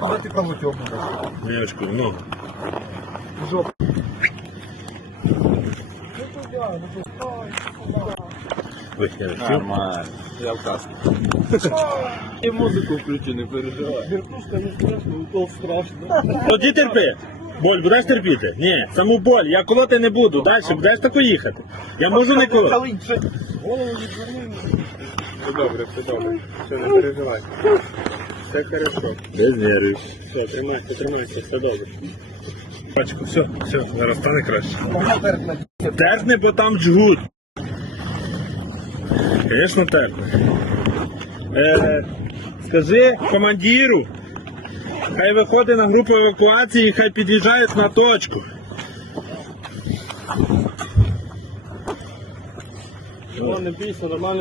Куда ты колотел? Девочку, ну. Жопу. Нормально. Я в каске. И музыку включи, не переживай. Вертушка не страшно, укол страшно. Тоді терпи. Боль будеш терпіти? Ні, саму боль. Я колоти не буду. Далі будеш тако їхати. Я можу не колоти. Голову відверни. Все добре, все добре. Все, не переживай. Все хорошо. Без нервів. Все, тримайся, все добре. Бачку, все, зараз стане краще. Терпне, бо там джгут. Звісно, терпне. Скажи командиру, хай виходить на групу евакуації і хай під'їжджають на точку. Не бійся, нормально.